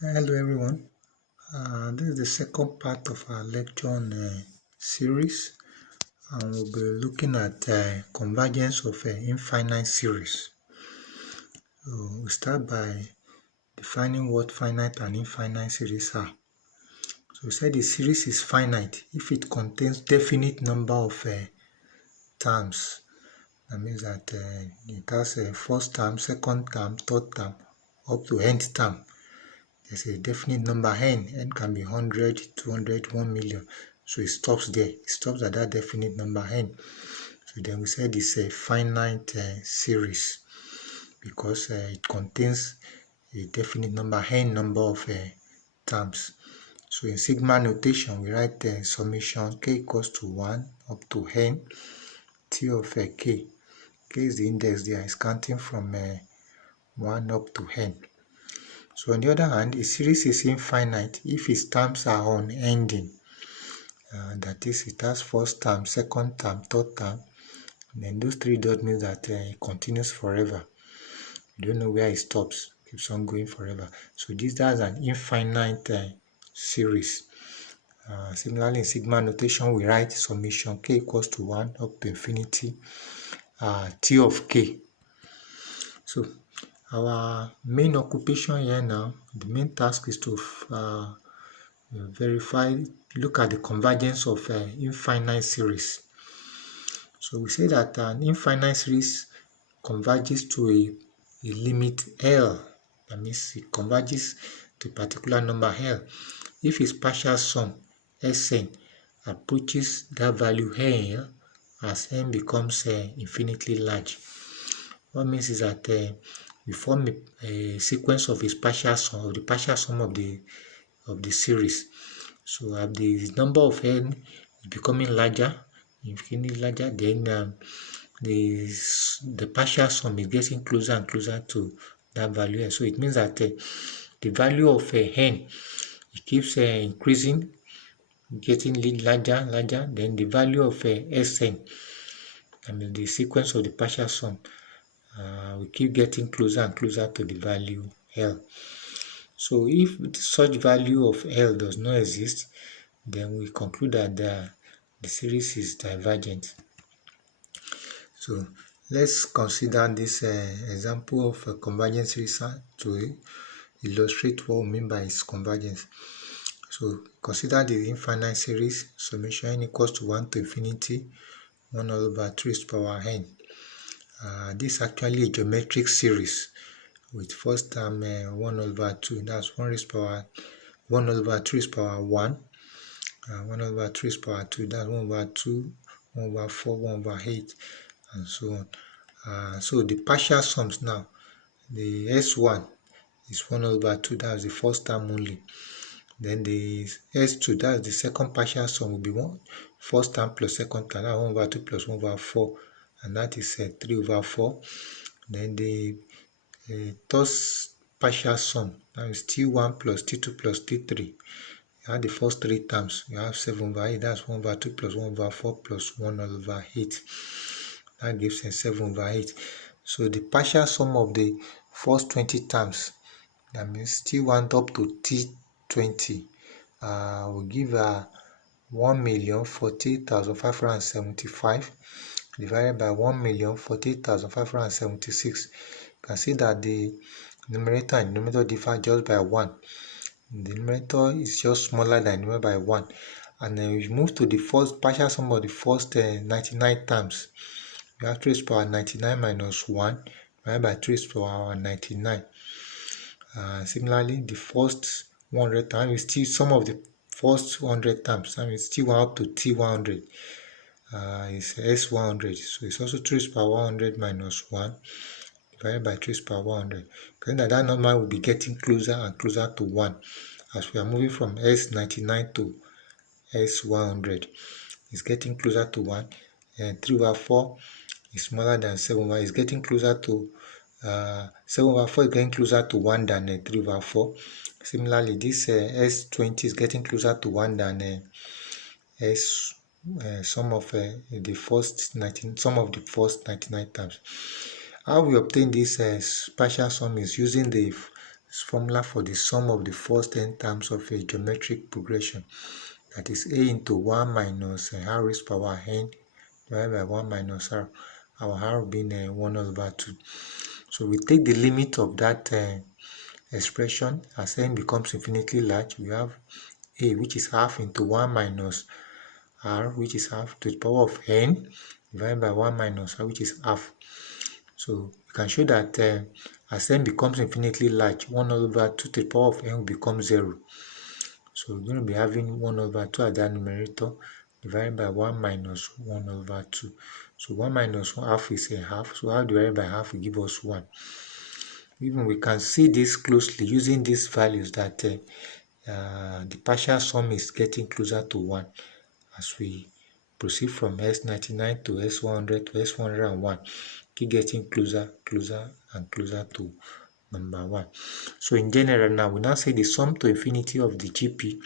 Hello everyone. This is the second part of our lecture on series, and we'll be looking at convergence of infinite series. So we start by defining what finite and infinite series are. So we said the series is finite if it contains definite number of terms. That means that it has a first term, second term, third term, up to nth term. There's a definite number n can be 100, 200, 1 million. So it stops there. It stops at that definite number n. So then we said it's a finite series because it contains a definite number number of terms. So in sigma notation, we write summation k equals to 1 up to n t of k. K is the index there. It's counting from 1 up to n. So on the other hand, a series is infinite if its terms are unending. That is, it has first term, second term, third term. And then those three dots means that it continues forever. You don't know where it stops. It keeps on going forever. So that's an infinite series. Similarly, in sigma notation, we write summation k equals to 1 up to infinity t of k. So our main occupation here now, the main task is to look at the convergence of infinite series. So we say that an infinite series converges to a limit L. That means it converges to a particular number L if its partial sum Sn approaches that value L as n becomes infinitely large. What means is that we form a sequence of its partial sum, of the partial sum of the series. So as the number of n is becoming larger, infinitely larger, then the partial sum is getting closer and closer to that value. So it means that the value of n it keeps increasing, getting larger, larger. Then the value of Sn, I mean the sequence of the partial sum, we keep getting closer and closer to the value L. So if such value of L does not exist, then we conclude that the series is divergent. So let's consider this example of a convergent series to illustrate what we mean by its convergence. So consider the infinite series summation n equals to 1 to infinity 1 all over 3 to the power n. This is actually a geometric series with first term 1 over 2, that's 1 raised to power 1 over 3 to the power 1, 1 over 3 to the power 2, that's 1 over 2, 1 over 4, 1 over 8, and so on. So the partial sums now, the S1 is 1 over 2, that's the first term only. Then the S2, that's the second partial sum, will be first term plus second term, that's 1 over 2 plus 1 over 4, and that is 3 over 4. Then the third partial sum, that is T1 plus T2 plus T3. You have the first three terms, you have 7 over 8, that's 1 over 2 plus 1 over 4 plus 1 all over 8. That gives 7 over 8. So the partial sum of the first 20 terms, that means T1 up to T20, will give 1,048,575 divided by 1,048,576. You can see that the numerator and denominator differ just by 1. The numerator is just smaller than the numerator by 1. And then we move to the first partial sum of the first 99 terms. We have 3 to the power 99 minus 1 divided by 3 to the power 99. Similarly, the first 100 times is still some of the first 100 times. That means T1 up to T100 is S100. So it's also 3 to the power 100 minus 1 divided by 3 to the power 100. Then that number will be getting closer and closer to 1 as we are moving from S99 to S100. It's getting closer to 1. And 3 over 4 is smaller than 7 over. It's getting closer to 7 over 4 is getting closer to 1 than 3 over 4. Similarly, this S20 is getting closer to 1 than some of the first 99 terms. How we obtain this partial sum is using the formula for the sum of the first n terms of a geometric progression. That is a into 1 minus r raised power n divided by 1 minus r. Our r being 1 over 2. So we take the limit of that expression as n becomes infinitely large. We have a, which is half, into 1 minus r, which is half, to the power of n divided by 1 minus r, which is half. So you can show that as n becomes infinitely large, 1 over 2 to the power of n will become 0. So we're going to be having 1 over 2 at that numerator divided by 1 minus 1 over 2. So 1 minus half is a half. So half divided by half will give us 1. Even we can see this closely using these values that the partial sum is getting closer to 1 as we proceed from S99 to S100 to S101. Keep getting closer and closer to number 1. So in general now, we now say the sum to infinity of the GP.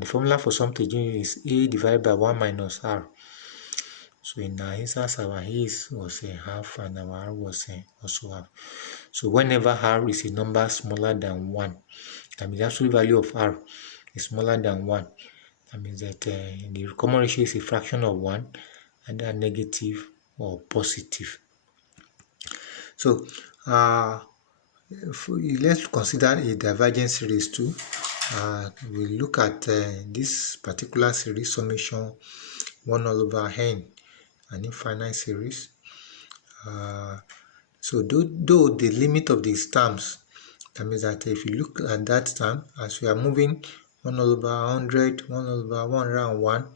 The formula for sum to infinity is a divided by 1 minus r. So in our instance, our a was a half and our r was also half. So whenever r is a number smaller than 1, that means the absolute value of r is smaller than 1. That means that the common ratio is a fraction of 1, either negative or positive. So let's consider a divergence series too. We look at this particular series, summation 1 over n, an infinite series. So though the limit of these terms, that means that if you look at that term, as we are moving 1 over 100, 1 over 101,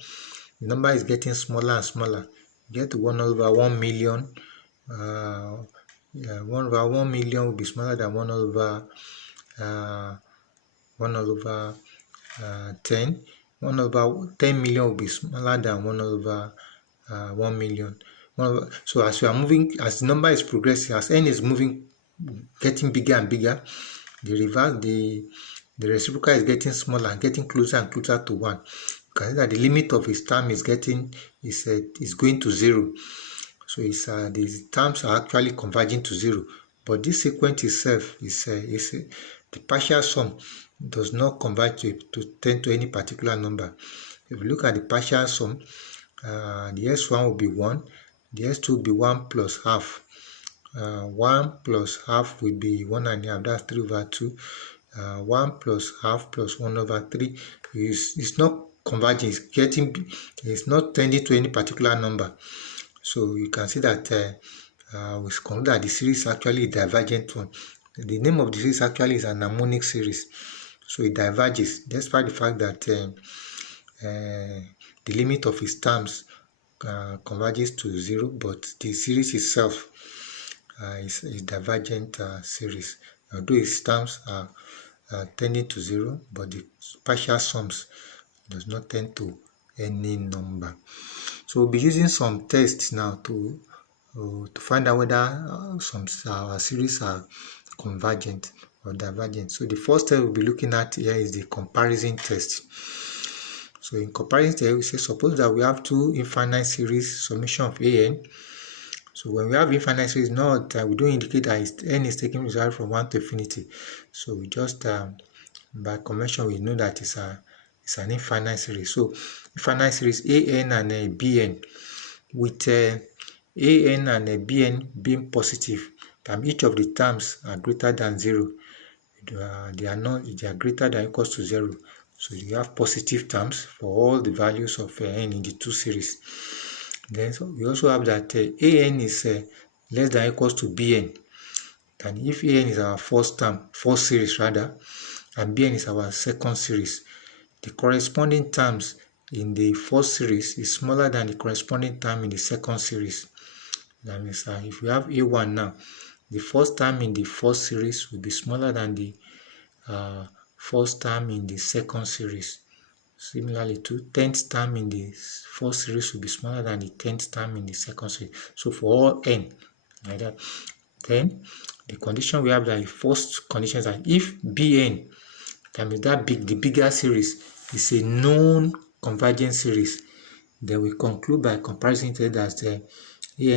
the number is getting smaller and smaller. You get to 1 over 1 million. 1 over 1 million will be smaller than 1 over 10. 1 over 10 million will be smaller than 1 over 1 million. So as we are moving, as the number is progressing, as n is moving, getting bigger and bigger, the reciprocal is getting smaller and getting closer and closer to 1. You can see that the limit of its term is going to 0. So these terms are actually converging to 0. But this sequence itself the partial sum does not converge to tend to any particular number. If you look at the partial sum, the S1 will be 1, the S2 will be 1 plus half. 1 plus half will be 1 and a half, that's 3 over 2. 1 plus half plus 1 over 3 is not converging, it's not tending to any particular number. So you can see that we conclude that the series is actually a divergent one. The name of the series actually is an harmonic series. So it diverges despite the fact that the limit of its terms converges to 0, but the series itself is a divergent series. Although its terms are tending to 0, but the partial sums does not tend to any number. So we'll be using some tests now to find out whether our series are convergent or divergent. So the first test we'll be looking at here is the comparison test. So in comparison test, we say suppose that we have two infinite series summation of an. So when we have infinite series, not we don't indicate that n is taking result from 1 to infinity. So we just by convention we know that it's an infinite series. So infinite series an and bn, with an and bn being positive, each of the terms are greater than 0. They are greater than or equals to 0. So you have positive terms for all the values of n in the two series. Then we also have that an is less than or equals to bn. And if an is our first series rather, and bn is our second series, the corresponding terms in the first series is smaller than the corresponding term in the second series. That means if we have a1 now, the first term in the first series will be smaller than the first term in the second series. Similarly, 10th term in the first series will be smaller than the 10th term in the second series. So for all n, like that. Then the condition we have, that the first condition is that if bn, that means the bigger series, is a known convergent series, then we conclude by comparison to that an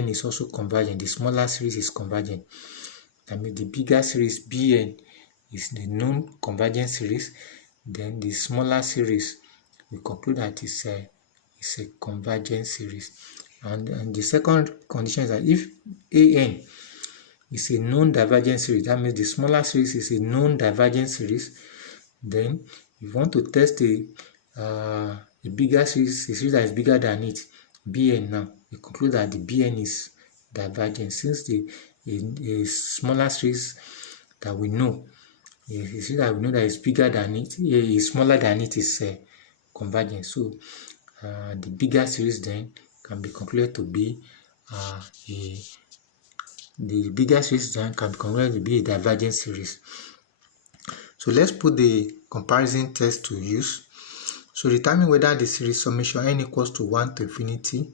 is also convergent. The smaller series is convergent. That means the bigger series bn is the known convergent series, then the smaller series we conclude that is a convergent series. And the second condition is that if an is a known divergent series, that means the smaller series is a known divergent series, then you want to test a bigger series, a series that is bigger than it, Bn. Now we conclude that the Bn is divergent, since a smaller series that we know, a series that we know that is bigger than it, is smaller than it, is convergent. So the bigger series then can be concluded to be the bigger series then can be concluded to be a divergent series. So let's put the comparison test to use. So determine whether the series summation n equals to 1 to infinity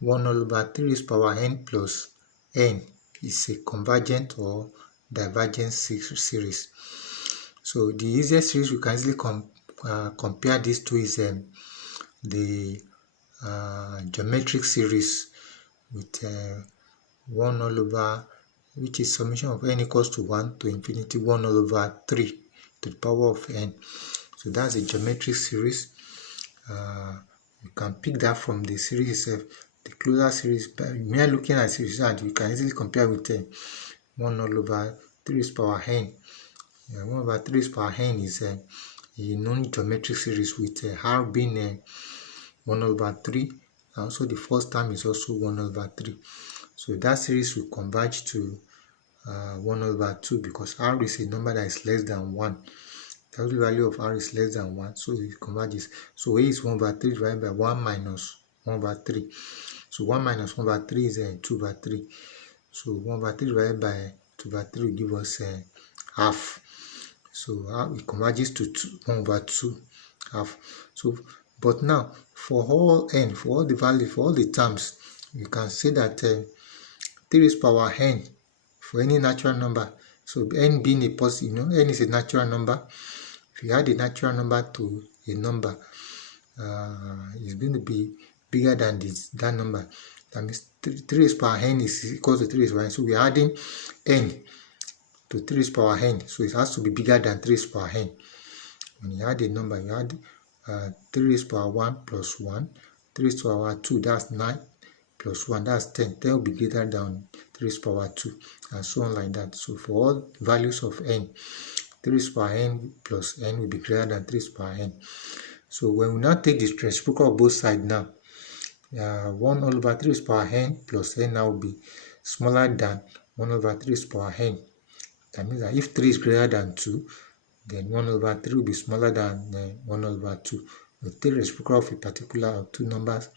1 all over 3 raised power n plus n is a convergent or divergent series. So the easiest series we can easily compare these two is the geometric series with 1 all over, which is summation of n equals to 1 to infinity 1 all over 3 to the power of n. So that's a geometric series. You can pick that from the series itself, the closer series. By mere looking at series, you can easily compare with 1 all over 3 raised power n. 1 over 3 raised power n is a known geometric series with r being 1 over 3. Also, the first term is also 1 over 3. So that series will converge to 1 over 2 because r is a number that is less than 1. The absolute value of r is less than 1, so it converges. So a is 1 over 3 divided by 1 minus 1 over 3. So 1 minus 1 over 3 is 2 over 3. So 1 over 3 divided by 2 over 3 will give us half. So it converges to 1 over 2 half. So, but now for all n, for all the values, for all the terms, you can say that 3 raised power n for any natural number. So n being a positive, n is a natural number. If you add a natural number to a number, it's going to be bigger than that number. That means 3 raised power n is equal to 3 raised power n. So we are adding n to 3 raised power n. So it has to be bigger than 3 raised power n. When you add a number, you add 3 raised power 1 plus 1, 3 raised power 2, that's 9, plus 1, that's 10. 10 will be greater than 3 raised power 2, and so on like that. So for all values of n, 3 raised power n plus n will be greater than 3 raised power n. So when we now take the reciprocal of both sides now, 1 all over 3 raised power n plus n now will be smaller than 1 over 3 raised power n. That means that if 3 is greater than 2, then 1 over 3 will be smaller than 1 over 2. We take reciprocal of a particular two numbers,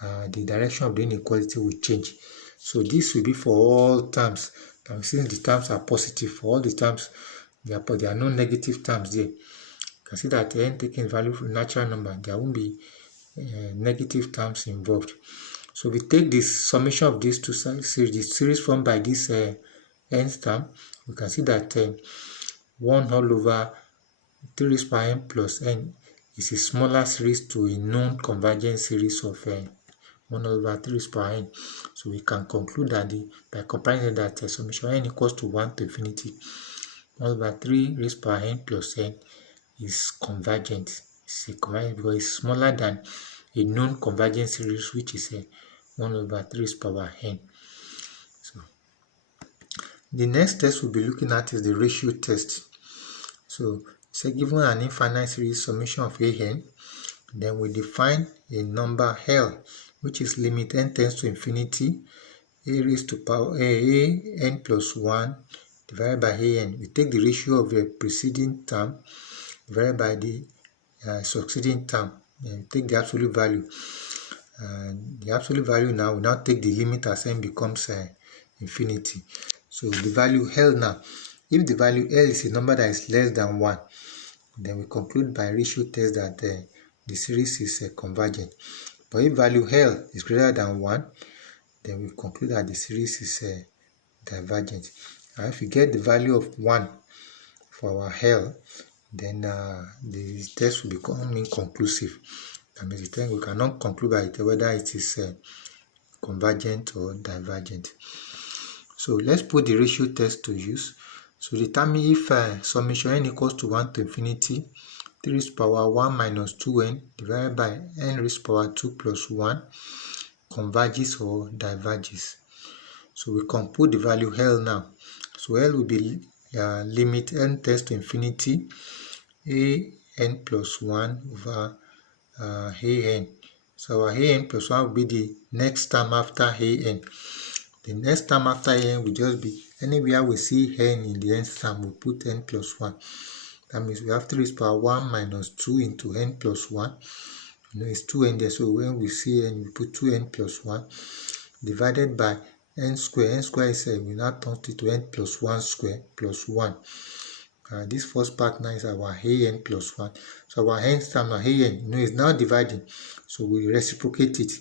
the direction of the inequality will change. So this will be for all terms. And since the terms are positive, for all the terms, there are no negative terms there. You can see that n taking value for natural number, there won't be negative terms involved. So we take this summation of these two series, the series formed by this nth term, we can see that 1 all over 3 raised power n plus n is a smaller series to a known convergent series of 1 over 3 raised power n. So we can conclude that by comparing that summation n equals to 1 to infinity 1 over 3 raised power n plus n is convergent. It's a convergent because it's smaller than a known convergent series, which is 1 over 3 raised power n. So the next test we'll be looking at is the ratio test. So say given an infinite series summation of an, then we define a number L, which is limit n tends to infinity, a raised to power n plus 1 divided by an. We take the ratio of the preceding term divided by the succeeding term, and take the absolute value. The absolute value now will now take the limit as n becomes infinity. So the value L now, if the value L is a number that is less than 1, then we conclude by ratio test that the series is convergent. But if value L is greater than 1, then we conclude that the series is divergent. And if we get the value of 1 for our L, then the test will become inconclusive. That means we cannot conclude by it whether it is convergent or divergent. So let's put the ratio test to use. So determine if summation n equals to 1 to infinity 3 raised to power 1 minus 2n divided by n raised to power 2 plus 1 converges or diverges. So we compute the value L now. So L will be limit n tends to infinity a n plus 1 over a n. So our a n plus 1 will be the next term after a n. The next term after n will just be anywhere we see n in the nth term, we put n plus 1. That means we have 3 raised to power 1 minus 2 into n plus 1. You know, it's 2n there, so when we see n, we put 2n plus 1 divided by n square. N square is we now turn it to n plus 1 square plus 1. This first part now is our an plus 1. So our nth term, our an, is now dividing. So we reciprocate it.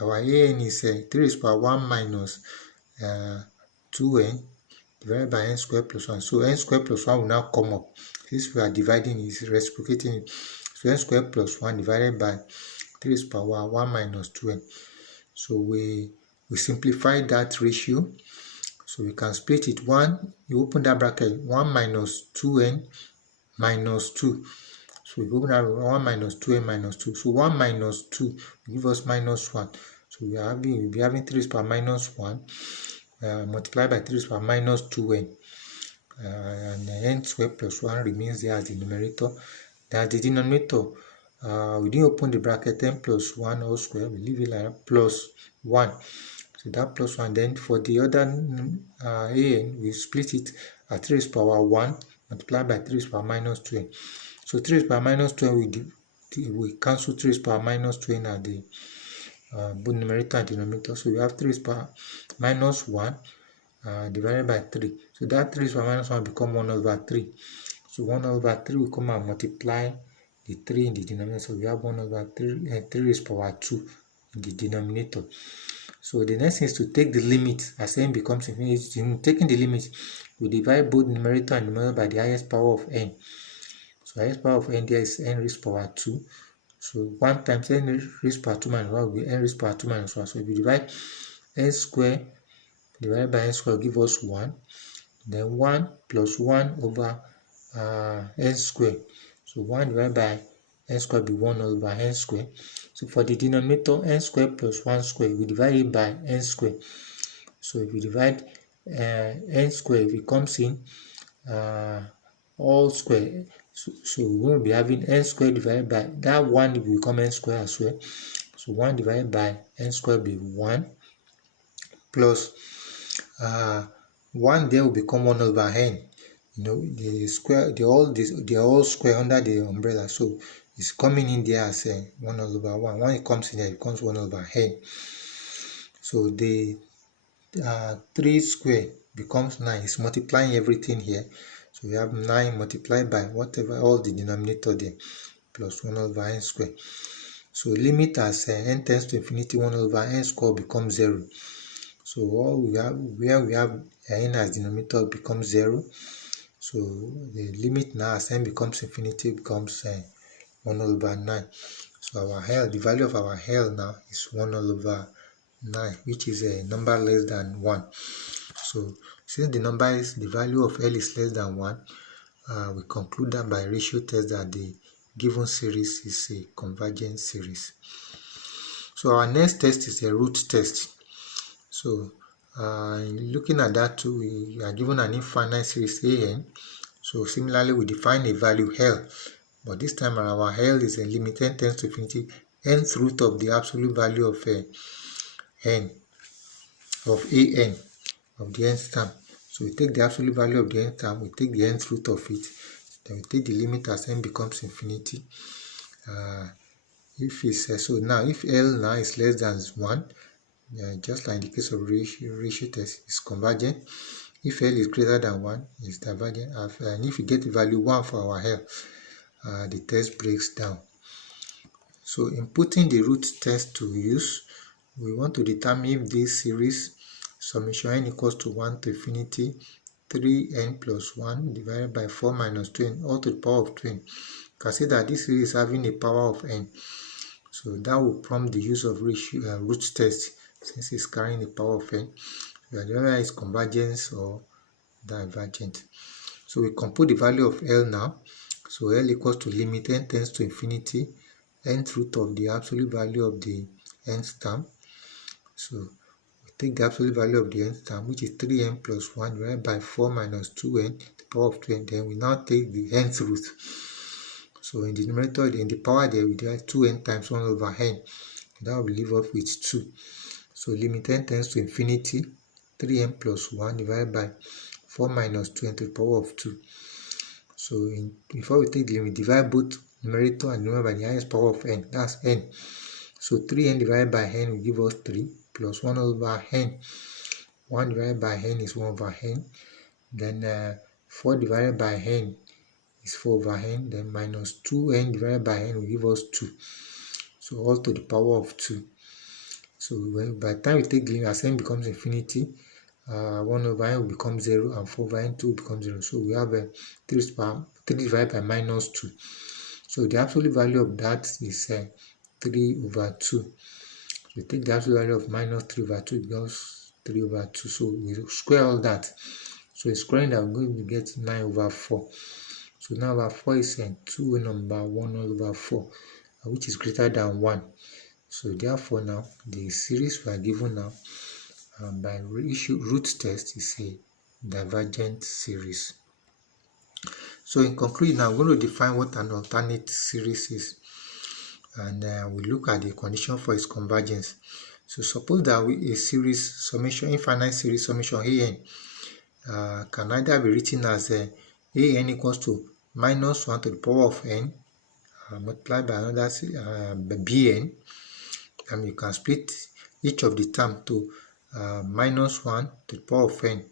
Our an is 3 raised to power 1 minus 2n divided by n square plus 1. So n square plus 1 will now come up. Since we are dividing, is reciprocating it. So n square plus 1 divided by 3 raised to power 1 minus 2n. So we simplify that ratio. So we can split it. 1, you open that bracket, 1 minus 2n minus 2. So we open that 1 minus 2n minus 2. So 1 minus 2 will give us minus 1. So we'll be having 3 raised to power minus 1 multiplied by 3 raised to power minus 2n. And the n squared plus 1 remains there as the numerator. That's the denominator. We didn't open the bracket, n plus 1 whole square. We leave it like that, plus 1. So that plus 1. Then for the other an, we split it at 3 raised to power 1 multiplied by 3 raised to power minus 2n. So 3 raised to power minus 2n, we cancel 3 raised to power minus 2n at the both numerator and denominator. So we have 3 raised to power minus 1 divided by 3. So that 3 raised to power minus 1 become 1 over 3. So 1 over 3 will come and multiply the 3 in the denominator. So we have 1 over 3, 3 raised to power 2 in the denominator. So the next thing is to take the limit as n becomes infinity. In taking the limit, we divide both numerator and denominator by the highest power of n. So highest power of n there is n raised to power 2. So 1 times n raised to power 2 minus 1 will be n raised to power 2 minus 1. So if we divide n square divided by n square will give us 1. Then 1 plus 1 over n square. So 1 divided by n square will be 1 over n square. So for the denominator, n square plus 1 square, we divide it by n square. So if we divide n square, if it comes in all square, so we will be having n square divided by that 1 will become n square as well. So 1 divided by n square will be 1 plus 1 there will become 1 over n. You know, the square, they all square under the umbrella. So it's coming in there as 1 over 1. When it comes in there, it becomes 1 over n. So the 3 square becomes 9. It's multiplying everything here. So we have 9 multiplied by whatever, all the denominator there, plus 1 over n square. So limit as n tends to infinity, 1 over n square becomes 0. So all we have, where we have n as denominator becomes 0. So the limit now as n becomes infinity becomes 1 over 9. So our L, the value of our L now is 1 over 9, which is a number less than 1. So since the value of L is less than 1, we conclude that by ratio test that the given series is a convergent series. So our next test is a root test. So looking at that too, we are given an infinite series an. So similarly, we define a value L, but this time our L is a limit n tends to infinity, nth root of the absolute value of n of an of the nth term. So we take the absolute value of the nth term, we take the nth root of it, then we take the limit as n becomes infinity. If it's so now, if L now is less than 1, just like in the case of ratio test, is convergent. If L is greater than 1, it's divergent. And if you get the value 1 for our L, the test breaks down. So in putting the root test to use, we want to determine if this series summation n equals to 1 to infinity 3n plus 1 divided by 4 minus 2n all to the power of 2n. You can see that this series is having a power of n. So that will prompt the use of root test since it's carrying the power of n. Whether it's convergence or divergent. So we compute the value of L now. So L equals to limit n tends to infinity, nth root of the absolute value of the nth term. So we take the absolute value of the nth term, which is 3n plus 1 divided by 4 minus 2n to the power of 2n. Then we now take the nth root. So in the numerator, in the power there, we divide 2n times 1 over n. That will leave us with 2. So limit n tends to infinity, 3n plus 1 divided by 4 minus 2n to the power of 2. So before we take the limit, divide both numerator and numerator by the highest power of n. That's n. So 3n divided by n will give us 3 plus 1 over n. 1 divided by n is 1 over n. Then 4 divided by n is 4 over n. Then minus 2n divided by n will give us 2. So all to the power of 2. So by the time we take the limit, as n becomes infinity, 1 over n will become 0 and 4 over n 2 will become 0. So we have 3 divided by minus 2. So the absolute value of that is 3 over 2. We take the absolute value of minus 3 over 2, it becomes 3 over 2. So we square all that. So in squaring that, we're going to get 9 over 4. So 9 over 4 is 2 number 1 all over 4, which is greater than 1. So therefore now, the series we are given now by root test is a divergent series. So in conclusion, I'm going to define what an alternate series is, and we look at the condition for its convergence. So suppose that a series summation, infinite series summation an can either be written as an equals to minus 1 to the power of n multiplied by another bn, and you can split each of the term to minus 1 to the power of n.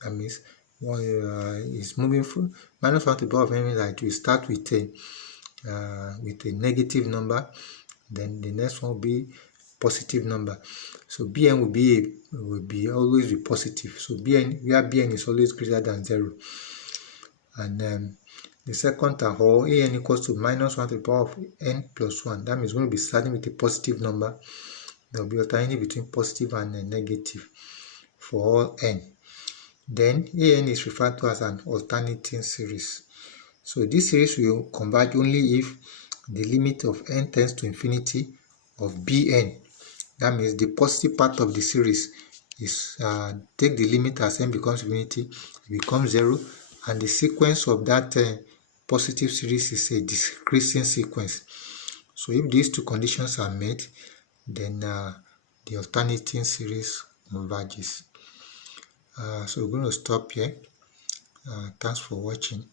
That means is moving from minus 1 to the power of n, means that we start with a negative number, then the next one will be positive number. So bn will be always be positive. So bn, where bn is always greater than 0. And the second term, or an equals to minus 1 to the power of n plus 1. That means we're going to be starting with a positive number. There will be alternating between positive and negative for all n. Then an is referred to as an alternating series. So this series will converge only if the limit of n tends to infinity of bn. That means the positive part of the series is take the limit as n becomes infinity, it becomes 0, and the sequence of that positive series is a decreasing sequence. So if these two conditions are met, then the alternating series converges. So we're going to stop here. Thanks for watching.